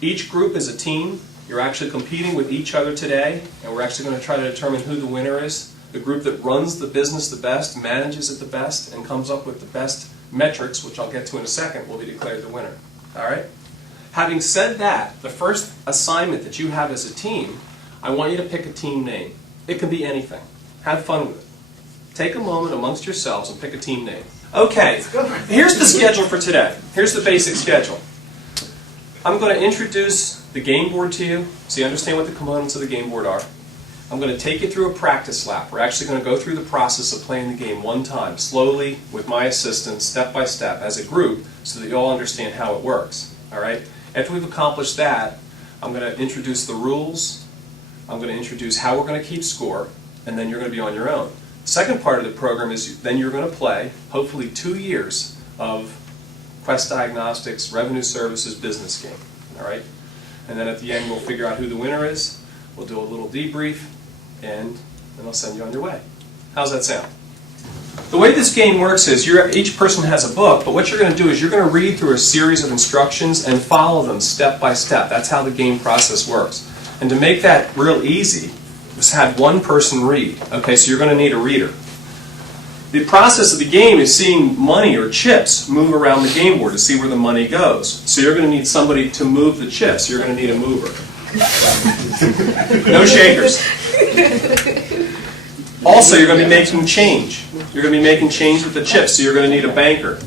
Each group is a team. You're actually competing with each other today, and we're actually going to try to determine who the winner is. The group that runs the business the best, manages it the best, and comes up with the best metrics, which I'll get to in a second, will be declared the winner. All right? Having said that, the first assignment that you have as a team, I want you to pick a team name. It can be anything. Have fun with it. Take a moment amongst yourselves and pick a team name. Okay, here's the schedule for today. Here's the basic schedule. I'm going to introduce the game board to you so you understand what the components of the game board are. I'm going to take you through a practice lap. We're actually going to go through the process of playing the game one time, slowly, with my assistance, step by step, as a group, so that you all understand how it works. All right? After we've accomplished that, I'm going to introduce the rules, I'm going to introduce how we're going to keep score, and then you're going to be on your own. The second part of the program is then you're going to play, hopefully, 2 years of Quest Diagnostics Revenue Services business game. All right? And then at the end, we'll figure out who the winner is. We'll do a little debrief, and then I'll send you on your way. How's that sound? The way this game works is each person has a book, but what you're going to do is you're going to read through a series of instructions and follow them step by step. That's how the game process works. And to make that real easy, just have one person read. Okay, so you're going to need a reader. The process of the game is seeing money or chips move around the game board to see where the money goes. So you're going to need somebody to move the chips. You're going to need a mover. No shakers. Also, you're going to be making change. You're going to be making change with the chips, so you're going to need a banker.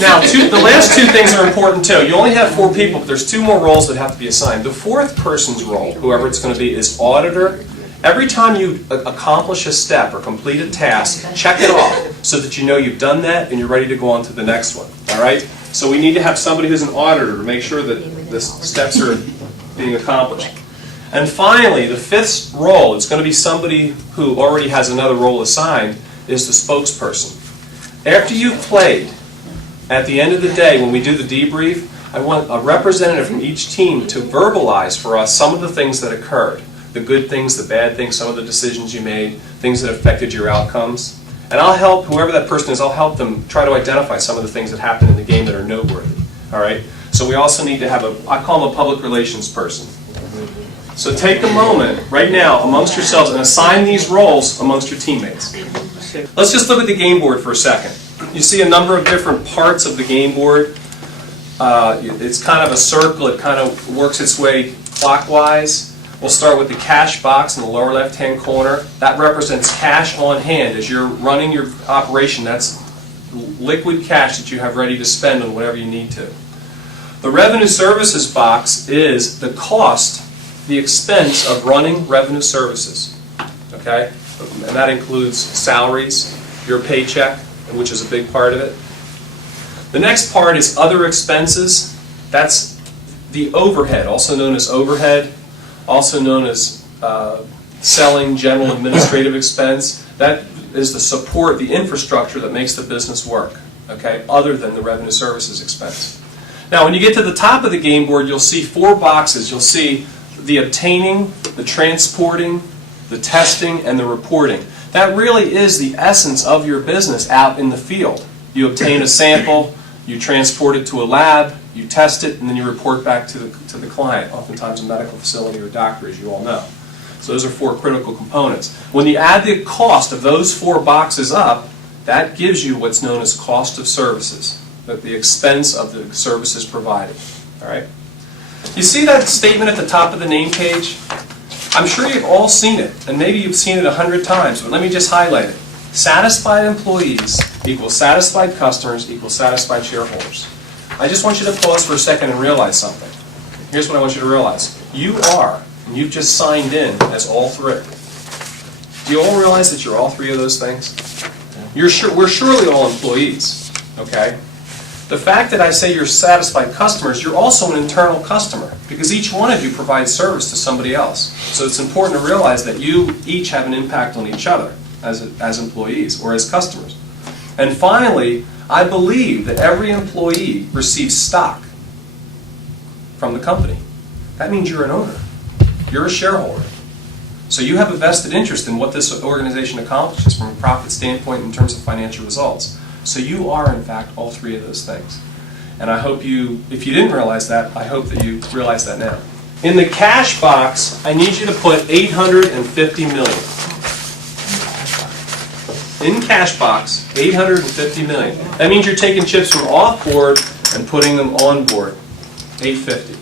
Now, the last two things are important too. You only have 4 people, but there's 2 more roles that have to be assigned. The 4th person's role, whoever it's going to be, is auditor. Every time you accomplish a step or complete a task, check it off so that you know you've done that and you're ready to go on to the next one. All right? So we need to have somebody who's an auditor to make sure that the steps are being accomplished. And finally, the 5th role, it's going to be somebody who already has another role assigned, is the spokesperson. After you've played, at the end of the day, when we do the debrief, I want a representative from each team to verbalize for us some of the things that occurred. The good things, the bad things, some of the decisions you made, things that affected your outcomes. And I'll help, whoever that person is, I'll help them try to identify some of the things that happened in the game that are noteworthy. All right? So we also need to have I call them a public relations person. So take a moment right now amongst yourselves and assign these roles amongst your teammates. Let's just look at the game board for a second. You see a number of different parts of the game board. It's kind of a circle. It kind of works its way clockwise. We'll start with the cash box in the lower left-hand corner. That represents cash on hand. As you're running your operation, that's liquid cash that you have ready to spend on whatever you need to. The revenue services box is the cost, the expense of running revenue services. Okay? And that includes salaries, your paycheck, which is a big part of it. The next part is other expenses. That's the overhead, also known as overhead, also known as selling, general administrative expense. That is the support, the infrastructure that makes the business work, okay, other than the revenue services expense. Now, when you get to the top of the game board, you'll see 4 boxes. You'll see the obtaining, the transporting, the testing, and the reporting. That really is the essence of your business out in the field. You obtain a sample, you transport it to a lab, you test it, and then you report back to the client, oftentimes a medical facility or a doctor, as you all know. So those are 4 critical components. When you add the cost of those 4 boxes up, that gives you what's known as cost of services, the expense of the services provided. All right? You see that statement at the top of the name page? I'm sure you've all seen it, and maybe you've seen it 100 times, but let me just highlight it. Satisfied employees equals satisfied customers equals satisfied shareholders. I just want you to pause for a second and realize something. Here's what I want you to realize. You are, and you've just signed in as all 3. Do you all realize that you're all 3 of those things? We're surely all employees, okay? The fact that I say you're satisfied customers, you're also an internal customer, because each one of you provides service to somebody else. So it's important to realize that you each have an impact on each other as employees or as customers. And finally, I believe that every employee receives stock from the company. That means you're an owner. You're a shareholder. So you have a vested interest in what this organization accomplishes from a profit standpoint in terms of financial results. So you are, in fact, all three of those things. And I hope you, if you didn't realize that, I hope that you realize that now. In the cash box, I need you to put $850 million. In cash box, $850 million. That means you're taking chips from off board and putting them on board. $850.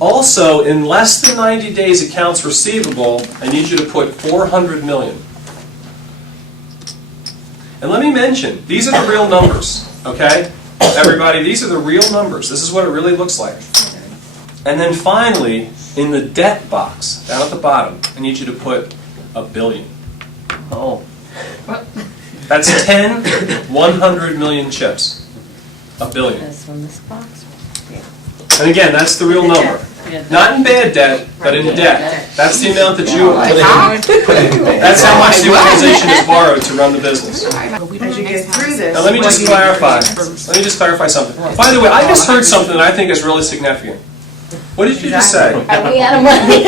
Also, in less than 90 days accounts receivable, I need you to put $400 million. And let me mention, these are the real numbers, okay? Everybody, these are the real numbers. This is what it really looks like. And then finally, in the debt box, down at the bottom, I need you to put $1 billion. Oh. That's 10 100 million chips. $1 billion. This one, this box. And again, that's the real number. Not in bad debt, but in debt. That's the amount that you that's how much the organization has borrowed to run the business. As you get through this, Now let me just clarify. Let me just clarify something. By the way, I just heard something that I think is really significant. What did you just say? Are we out of money?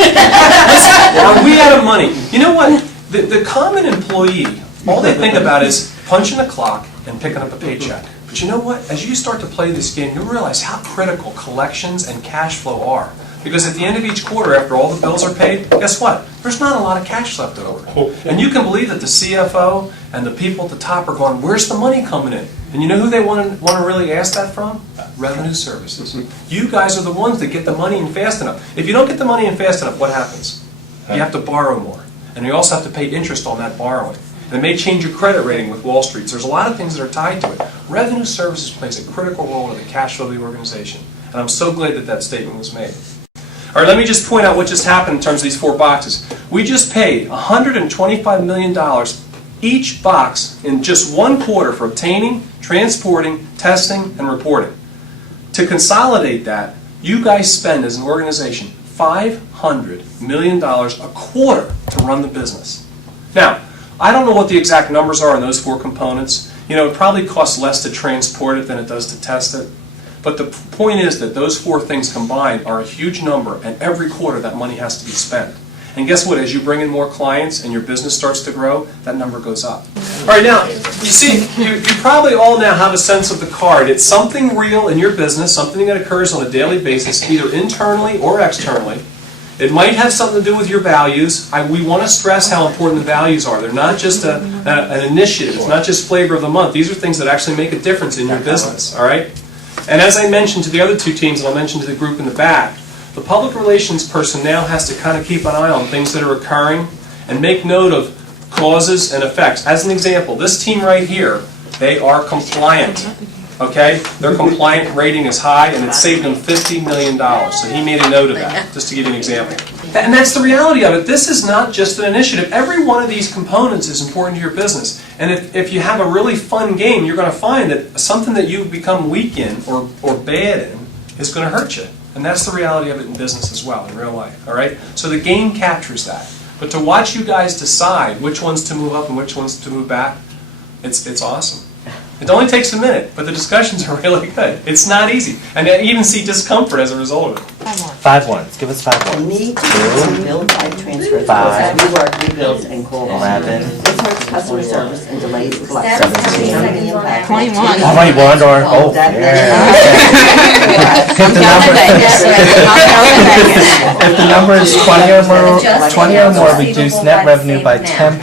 Are we out of money? You know what? The common employee, all they think about is punching a clock and picking up a paycheck. But you know what? As you start to play this game, you'll realize how critical collections and cash flow are. Because at the end of each quarter, after all the bills are paid, guess what? There's not a lot of cash left over. And you can believe that the CFO and the people at the top are going, where's the money coming in? And you know who they want to really ask that from? Revenue Services. You guys are the ones that get the money in fast enough. If you don't get the money in fast enough, what happens? You have to borrow more. And you also have to pay interest on that borrowing. And it may change your credit rating with Wall Street. So there's a lot of things that are tied to it. Revenue Services plays a critical role in the cash flow of the organization. And I'm so glad that that statement was made. All right, let me just point out what just happened in terms of these 4 boxes. We just paid $125 million each box in just 1 quarter for obtaining, transporting, testing, and reporting. To consolidate that, you guys spend as an organization $500 million a quarter to run the business. Now, I don't know what the exact numbers are on those 4 components. You know, it probably costs less to transport it than it does to test it. But the point is that those 4 things combined are a huge number, and every quarter that money has to be spent. And guess what? As you bring in more clients and your business starts to grow, that number goes up. All right, now, you see, you probably all now have a sense of the card. It's something real in your business, something that occurs on a daily basis, either internally or externally. It might have something to do with your values. We want to stress how important the values are. They're not just an initiative. It's not just flavor of the month. These are things that actually make a difference in your business, all right? And as I mentioned to the other 2 teams, and I'll mention to the group in the back, the public relations person now has to kind of keep an eye on things that are occurring and make note of causes and effects. As an example, this team right here, they are compliant. Okay? Their compliant rating is high, and it saved them $50 million. So he made a note of that, just to give you an example. And that's the reality of it. This is not just an initiative. Every one of these components is important to your business. And if you have a really fun game, you're going to find that something that you become weak in or bad in is going to hurt you. And that's the reality of it in business as well, in real life. All right? So the game captures that. But to watch you guys decide which ones to move up and which ones to move back, it's awesome. It only takes a minute, but the discussions are really good. It's not easy. And I even see discomfort as a result of it. 5 ones. Give us 5 we ones. need to do some bill type transfers. 5, We work new bills and call 11, this hurts customer service and delays collection. 21. 21 or oh yeah. If the number is 20 or more, reduce net revenue by 10%.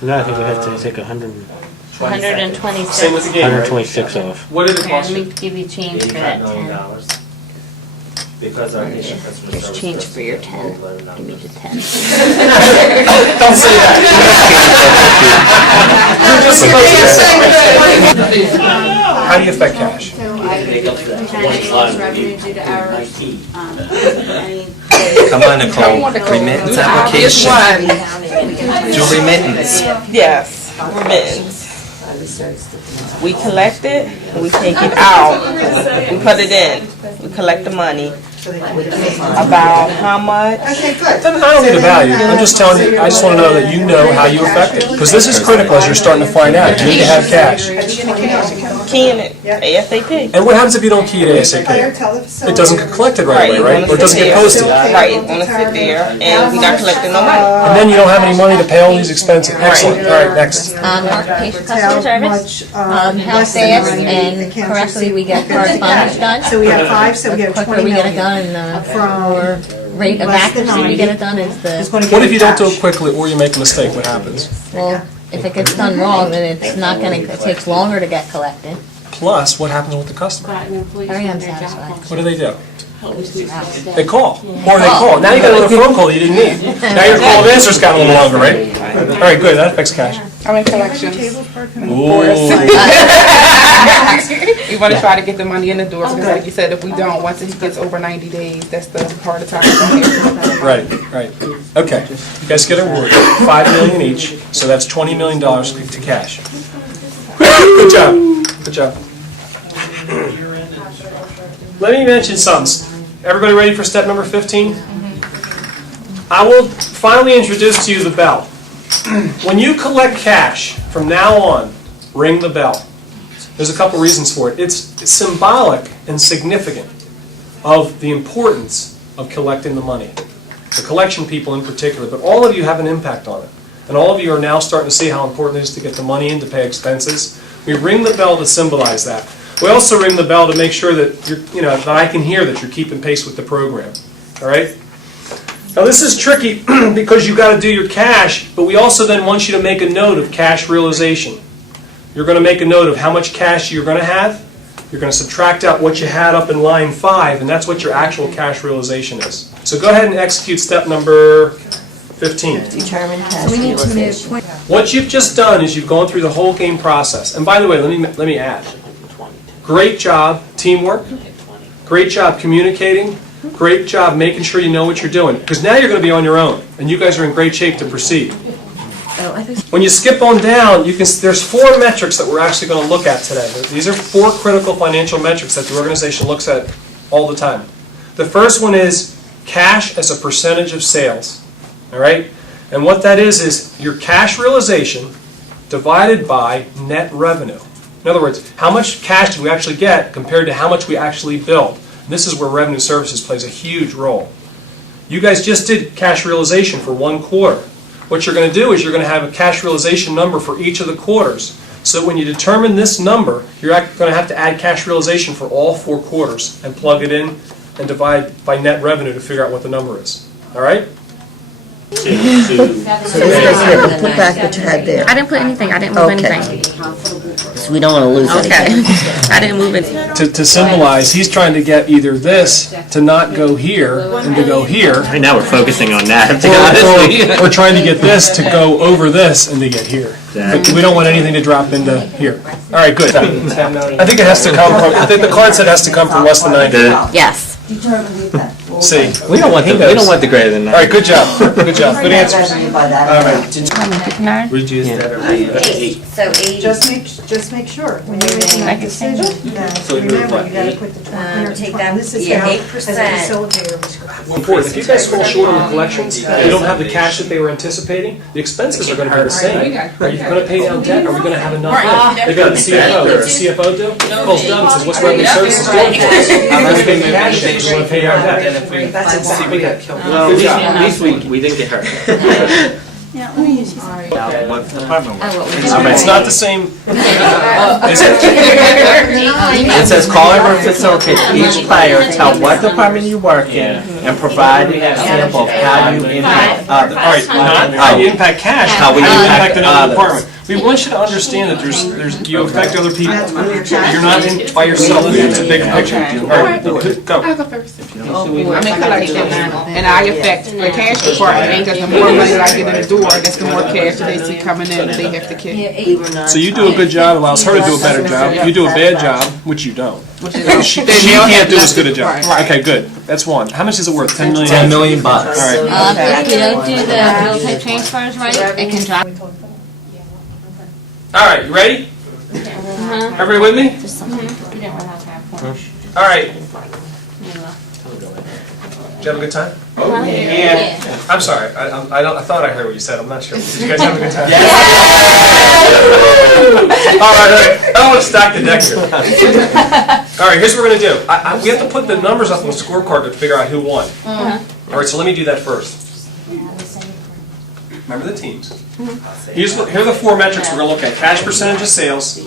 No, I think we have to take 126. Same with the game, right? 126 off. What did it Okay, cost let you? me give you change for that 10. Because our initial customer Here's service change for your person 10. will let Give me the 10. Don't say that. You're just supposed to say that. How do you affect cash? Come on, Nicole. Remittance application. Do remittance. Yes, remittance. We collect it, we take it out, we put it in, we collect the money. About how much? Then I don't need a value. I'm just telling you, I just want to know that you know how you affect it. Because this is critical as you're starting to find out. You need to have cash. keying it ASAP. And what happens if you don't key it ASAP? It doesn't get collected right away, right? Or it doesn't get posted. Right, it's gonna sit there, and we're not collecting no money. And then you don't have any money to pay all these expenses. Excellent. All right, next. Patient customer service, how fast and correctly we get correspondence done. So we have 5, so we have The 20 quicker we get it million. done, From or rate of less than accuracy we 90 get it done is is the, going to What get if you don't do cash. it quickly or you make a mistake? What happens? well, if it gets done wrong, then it's not gonna, it takes longer to get collected. Plus, what happens with the customer? Very unsatisfied. What do? They call. Or they call. Now you got another phone call you didn't need. Now your call to answer's got a little longer, right? All right, good. That affects cash. I'm in collections. Ooh. We want to try to get the money in the door because, like you said, if we don't, once it gets over 90 days, that's the part of time. Right, right. Okay. You guys get a word. $5 million each, so that's $20 million to cash. Good job. Good job. Let me mention something. Everybody ready for step number 15? I will finally introduce to you the bell. When you collect cash, from now on, ring the bell. There's a couple reasons for it. It's symbolic and significant of the importance of collecting the money. The collection people in particular, but all of you have an impact on it. And all of you are now starting to see how important it is to get the money in to pay expenses. We ring the bell to symbolize that. We also ring the bell to make sure that that I can hear that you're keeping pace with the program. All right? Now this is tricky because you've got to do your cash, but we also then want you to make a note of cash realization. You're going to make a note of how much cash you're going to have. You're going to subtract out what you had up in line 5, and that's what your actual cash realization is. So go ahead and execute step number 15. Determine cash utilization. What you've just done is you've gone through the whole game process. And by the way, let me add. Great job teamwork. Great job communicating. Great job making sure you know what you're doing. Because now you're going to be on your own, and you guys are in great shape to proceed. When you skip on down, there's 4 metrics that we're actually going to look at today. These are 4 critical financial metrics that the organization looks at all the time. The first one is cash as a percentage of sales. All right? And what that is your cash realization divided by net revenue. In other words, how much cash do we actually get compared to how much we actually build? And this is where revenue services plays a huge role. You guys just did cash realization for 1 quarter. What you're going to do is you're going to have a cash realization number for each of the quarters. So when you determine this number, you're going to have to add cash realization for all 4 quarters and plug it in and divide by net revenue to figure out what the number is. All right? So this goes here, but put back what you had there. I didn't put anything. I didn't move Okay. anything. So we don't want to lose anything. Okay. I didn't move anything. To symbolize, he's trying to get either this to not go here and to go here, Right now we're focusing on that, to be honest with you. or trying to get this to go over this and to get here. But we don't want anything to drop into here. All right, good. I think it has to come from. I think the card said it has to come from less than 90. Yes. See. We don't want the greater than All that. right, good job. Good job. Good answers. All right. Reduce that every 8. So 8. Just make sure, when you're making that decision, that remember, you gotta put the 20. take that, This is yeah, how, 8%. as a facilitator. Important. If you guys fall short on the collections, they don't have the cash that they were anticipating, the expenses are going to be the same. Are you going to pay down debt? Are we going to have enough in? They got the CFO. What does the CFO do? Calls Doug and says, what's revenue services doing for us? I'm going to pay the cash in, so we want to pay our debt. That's exactly it. Well, at least we didn't get hurt. It's not the same. Is it? It says call every facilitator, each player, tell what department you work in, and provide an example of how you impact others. All right, not how you impact cash, How we impact another others. department. We want you to understand that you affect other people. You're not in by yourself. It's a bigger picture. All right, go. I'll go first. I'm in collections, and I affect the cash department because the more money I get in the door, that's the more cash they see coming in, they have to kick. So you do a good job, allows her to do a better job. You do a bad job, which you don't. She can't do as good a job. Okay, good. That's 1. How much is it worth? $10 million? $10 million bucks. All right. If you don't do the bill type transfers right, it can drop. All right, you ready? Everybody with me? All right. Did you have a good time? Oh, yeah. I'm sorry. I thought I heard what you said. I'm not sure. Did you guys have a good time? All right. I don't want to stack the deck here. All right. Here's what we're gonna do. We have to put the numbers up on the scorecard to figure out who won. All right. So let me do that first. Remember the teams. Here are the 4 metrics we're going to look at. Cash percentage of sales,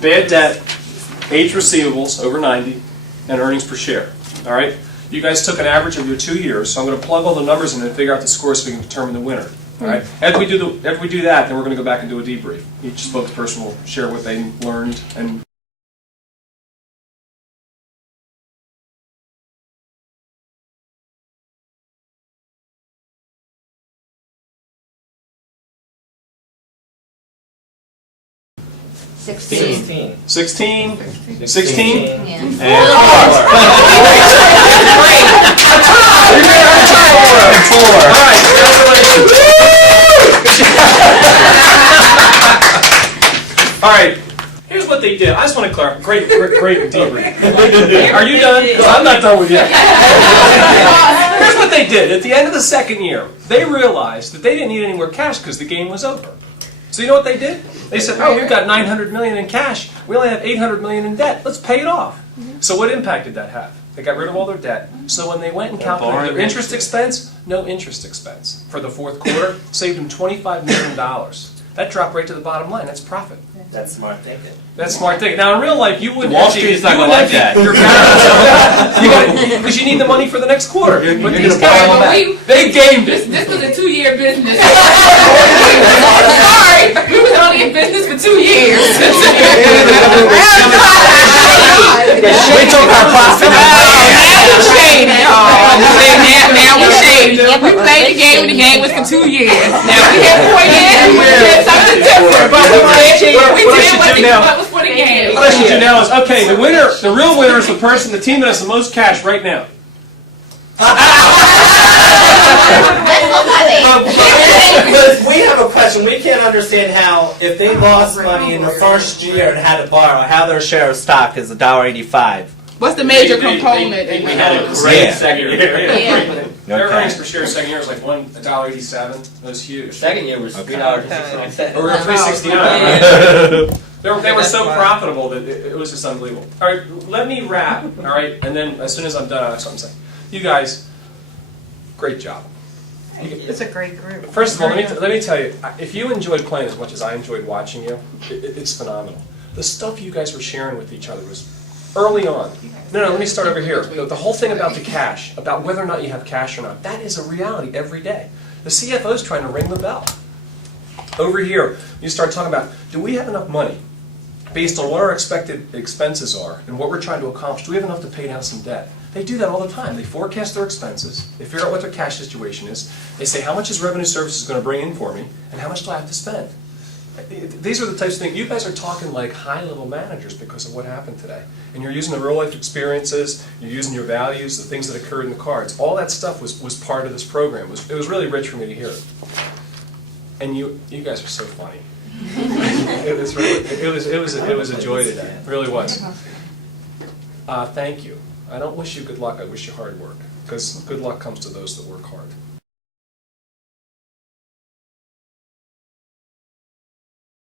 bad debt, aged receivables, over 90, and earnings per share. All right? You guys took an average of your 2 years, so I'm going to plug all the numbers in and figure out the score so we can determine the winner. All right? After we do that, then we're going to go back and do a debrief. Each spokesperson will share what they learned and $16. 16, 16, and 4. All right, congratulations. All right, here's what they did. I just want to clarify. Great debrief. Are you done? Because I'm not done with you. Here's what they did. At the end of the 2nd year, they realized that they didn't need any more cash because the game was over. So you know what they did? They said, oh, we've got $900 million in cash. We only have $800 million in debt. Let's pay it off. So what impact did that have? They got rid of all their debt. So when they went and calculated their interest expense, no interest expense. For the 4th quarter, saved them $25 million. That dropped right to the bottom line. That's profit. That's smart thinking. That's smart thinking. Now in real life, you wouldn't. Wall Street's not going to like that. Because you need the money for the next quarter. But these But guys, they gamed it. This was a 2-year business. Sorry, we was only in business for 2 years. We took our profit. Now we shaded. Now we shaded. We played the game when the game was for 2 years. Now we had 4 years. We did something different, but we did what was for the game. The question to now is, okay, the winner, the real winner is the person, the team that has the most cash right now. But we have a question. We can't understand how, if they lost money in the first year and had to borrow, how their share of stock is $1.85. What's the major component? We had a great 2nd year. Yeah. Their earnings per share 2nd year was like $1.87. That was huge. 2nd year was $3.69. Or $3.69. They were so profitable that it was just unbelievable. All right, let me wrap. All right, and then as soon as I'm done, I have something to say. You guys, great job. It's a great group. First of all, let me tell you, if you enjoyed playing as much as I enjoyed watching you, it's phenomenal. The stuff you guys were sharing with each other was early on. No, let me start over here. The whole thing about the cash, about whether or not you have cash or not, that is a reality every day. The CFO's trying to ring the bell. Over here, you start talking about, do we have enough money based on what our expected expenses are and what we're trying to accomplish? Do we have enough to pay down some debt? They do that all the time. They forecast their expenses. They figure out what their cash situation is. They say, how much is revenue services going to bring in for me, and how much do I have to spend? These are the types of things. You guys are talking like high-level managers because of what happened today. And you're using the real-life experiences, you're using your values, the things that occurred in the cards. All that stuff was part of this program. It was really rich for me to hear it. And you guys are so funny. It was a joy today. It really was. Thank you. I don't wish you good luck. I wish you hard work. Because good luck comes to those that work hard.